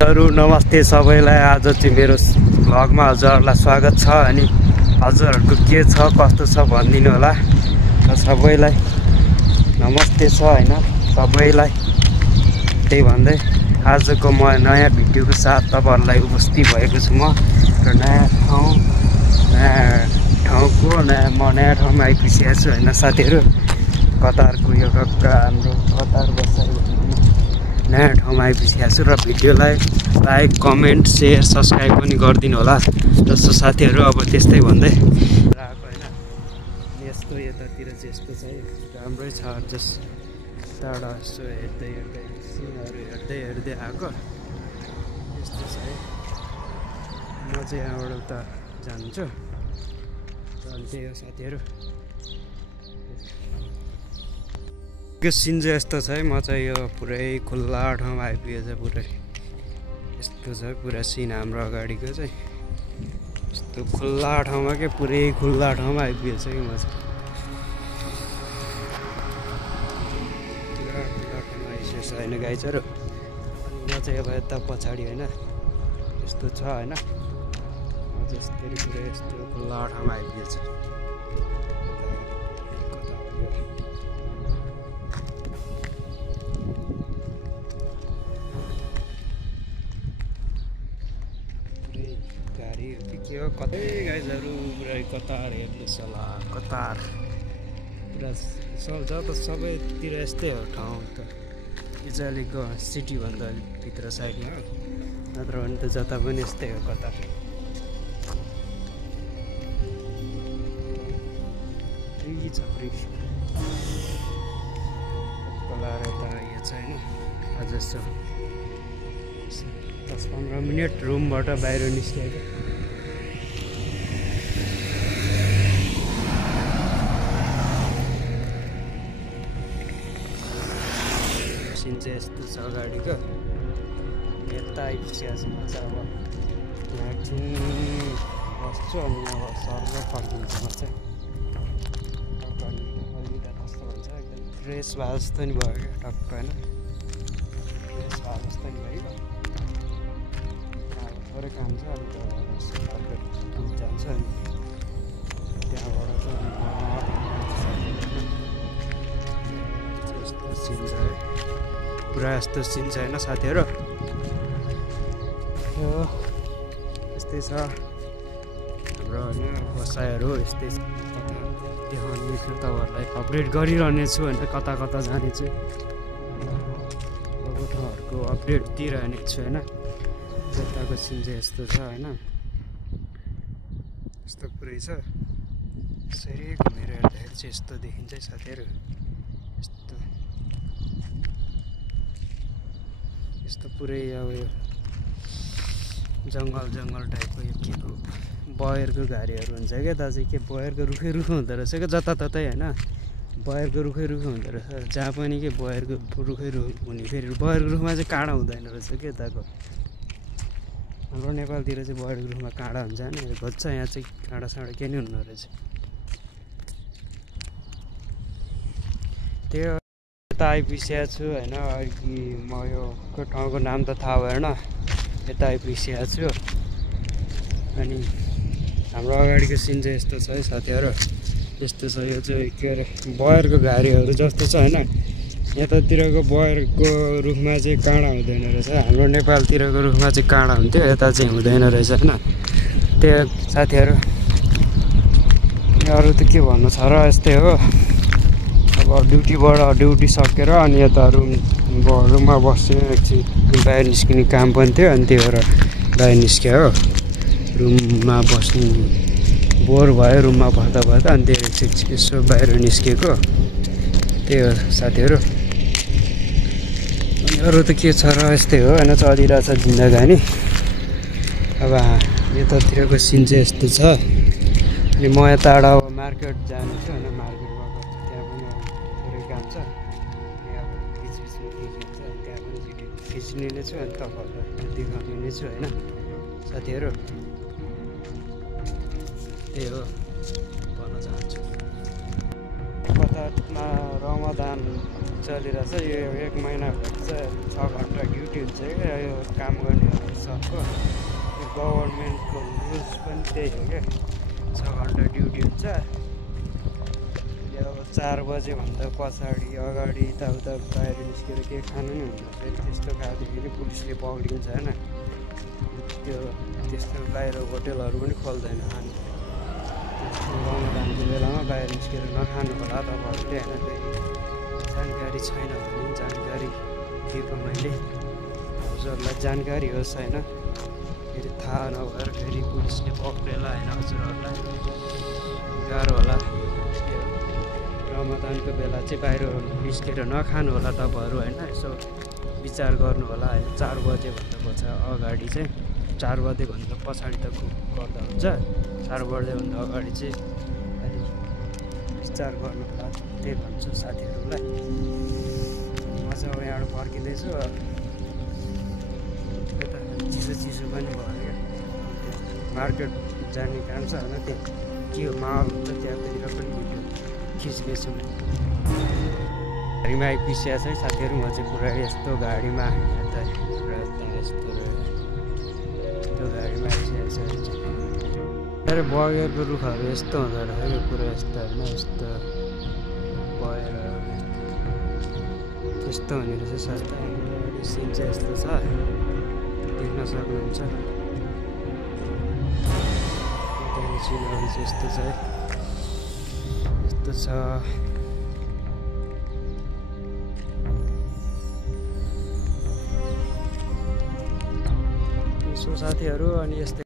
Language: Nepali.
नमस्ते सबैलाई। आज चाहिँ मेरो भ्लगमा हजुरहरूलाई स्वागत छ अनि हजुरहरूको के छ कस्तो छ भनिदिनु होला र सबैलाई नमस्ते छ हैन सबैलाई। त्यही भन्दै आजको म नयाँ भिडियोको साथ तपाईँहरूलाई उपस्थित भएको छु म र नयाँ ठाउँमा आइपुगेको छु हैन साथीहरू। कतारको यो हाम्रो कतार बस्दै नयाँ ठाउँमा आइपुगेको छु र भिडियोलाई लाइक कमेन्ट सेयर सब्सक्राइब पनि गरिदिनु होला जस्तो साथीहरू। अब त्यस्तै भन्दै आएको होइन यस्तो यतातिर चाहिँ यस्तो चाहिँ राम्रै छ। जस टाढा यसो हेर्दै सिनहरू हेर्दै आएको यस्तो छ है। म चाहिँ यहाँबाट उता जान्छु अनि त्यही हो साथीहरू। यो सिन चाहिँ यस्तो छ है। म चाहिँ यो पुरै खुल्ला ठाउँमा आइपुगेको छ पुरै यस्तो छ पुरा सिन हाम्रो अगाडिको चाहिँ यस्तो खुल्ला ठाउँमा के पुरै खुल्ला ठाउँमा आइपुगेको छ कि म चाहिँ पुरा खुल्ला ठाउँमा आइसकेको छ होइन गाइजहरू। अनि म चाहिँ अब यता पछाडि होइन यस्तो छ होइन म चाहिँ पुरै यस्तो खुल्ला ठाउँमा आइपुगेको छ। के हो कतै गाइजहरू पुरै कतार हेर्नुहोस् होला। कतार पुरा चल्छ त सबैतिर यस्तै हो ठाउँ त। यो चाहिँ अलिक सिटीभन्दा भित्र साइडमा हो नत्र भने त जता पनि यस्तै हो कतार। खोलाएर त यो छ होइन अझ यस्तो 10-15 मिनट रुमबाट बाहिर निस्किएको। सिन चाहिँ यस्तो छ अगाडिको यता आइपुगेको छु म चाहिँ। अब यहाँ एकछिन बस्छु अनि अब सर्व फर्किन्छु म चाहिँ। अलि कस्तो भन्छ एकदम फ्रेस भए जस्तो नि भयो क्या टक्क होइन फ्रेस भए जस्तो नि भयो। अब थोरै काम छ अनि त जान्छ अनि त्यहाँबाट चाहिँ यस्तो सिन छ है पुरा यस्तो सिन छ होइन साथीहरू। यस्तै छ हाम्रो होइन बसाइहरू यस्तै देखाउने छु तपाईँहरूलाई अपडेट गरिरहने छु होइन कता कता जाने छु अरू ठाउँहरूको अपडेट दिइरहने छु होइन। यताको सिन चाहिँ यस्तो छ होइन यस्तो पुरै छ। यसरी घुमेर हेर्दाखेरि चाहिँ यस्तो देखिन्छ है साथीहरू। यस्तो पुरै अब यो जङ्गल टाइपको यो के को बयरको घारीहरू हुन्छ क्या दाजु। के बयरको रुखै हुँदो रहेछ क्या जताततै होइन बयरको रुखै हुँदो रहेछ जहाँ पनि के बयरको रुखै हुने। फेरि बयरको रुखमा चाहिँ काँडा हुँदैन रहेछ के यताको। हाम्रो नेपालतिर चाहिँ बयरको रुखमा काँडा हुन्छ नि खोज्छ यहाँ चाहिँ काँडासाँडा के नि हुन्न रहेछ। त्यो यता आइपुगेको छु होइन। अघि म यो ठाउँको नाम त थाहा भएन यता आइपुगेको छु। अनि हाम्रो अगाडिको सिन चाहिँ यस्तो छ है साथीहरू। यस्तो छ यो चाहिँ के अरे बयरको घारीहरू जस्तो छ होइन। यतातिरको बयरको रुखमा चाहिँ काँडा हुँदैन रहेछ। हाम्रो नेपालतिरको रुखमा चाहिँ काँडा हुन्थ्यो यता चाहिँ हुँदैन रहेछ होइन। त्यही साथीहरू अरू त के भन्नु छ र यस्तै हो। अब ड्युटी सकेर अनि यता रुममा बस्यो एकछिन बाहिर निस्किने काम पनि थियो अनि त्यही भएर बाहिर निस्क्यो हो। रुममा बस्नु बोर भयो रुममा बस्दा अनि त्यही एकछिन यसो बाहिर निस्किएको त्यही हो साथीहरू। अनि अरू त के छ र यस्तै हो होइन चलिरहेछ जिन्दगानी। अब यतातिरको सिन चाहिँ यस्तो छ। अनि म यताबाट अब मार्केट जानु छु होइन मार्केटबाट त्यहाँ पनि थोरै काम छ बिचबिचमा देखिन्छ अनि त्यहाँ पनि भिडियो खिच्ने नै छु अनि तपाईँहरूलाई देखाउने नै छु होइन साथीहरू। त्यही हो भन्न चाहन्छु। कतारमा रमजान चलिरहेछ। यो 1 महिनाभरि चाहिँ 6 घन्टा ड्युटी हुन्छ क्या यो काम गर्नेहरू सबको। यो गभर्मेन्टको रुल्स पनि त्यही हो क्या, 6 घन्टा ड्युटी हुन्छ। यो अब 4 बजेभन्दा पछाडि अगाडि यताउता बाहिर निस्केर केही खानु नि हुँदैन। फेरि त्यस्तो खाँदाखेरि पुलिसले पक्रिन्छ होइन। त्यस्तो बाहिर होटेलहरू पनि खोल्दैन खानु। रमजानको बेलामा बाहिर निस्केर नखानु होला तपाईँहरूले होइन। फेरि जानकारी छैन भने जानकारी दिएको मैले, हजुरहरूलाई जानकारी होस् होइन। फेरि थाहा नभएर फेरि पुलिसले पक्रेला होइन, हजुरहरूलाई गाह्रो होला। रमजानको बेला चाहिँ बाहिर निस्केर नखानु होला तपाईँहरू होइन। यसो विचार गर्नु होला होइन। 4 बजेभन्दा अगाडि चाहिँ 4 बजेभन्दा पछाडि त गर्दा हुन्छ, 4 बजेभन्दा अगाडि चाहिँ अलि विचार गर्नु होला। त्यही भन्छु साथीहरूलाई। म चाहिँ अब यहाँबाट फर्किँदैछु। यता चिसो पनि भयो क्या, मार्केट जाने काम छ होइन। त्यहाँ के हो माहौल हुन्छ त्यहाँतिर पनि भिडियो खिच्नेछु म। गाडीमा आइपिसिया छ साथीहरू। म चाहिँ पुरा यस्तो गाडीमा यता यस्तो गाडीमा आइसकेको छ। अरे बगेरको रुखहरू यस्तो हुँदो रहेछ यो पुरा यस्तो होइन, यस्तो भएर यस्तो हुने रहेछ। साथी सिन चाहिँ यस्तो छ, देख्न सक्नुहुन्छ। सिनहरू चाहिँ यस्तो छ, यस्तो छ। यसो साथीहरू अनि यस्तै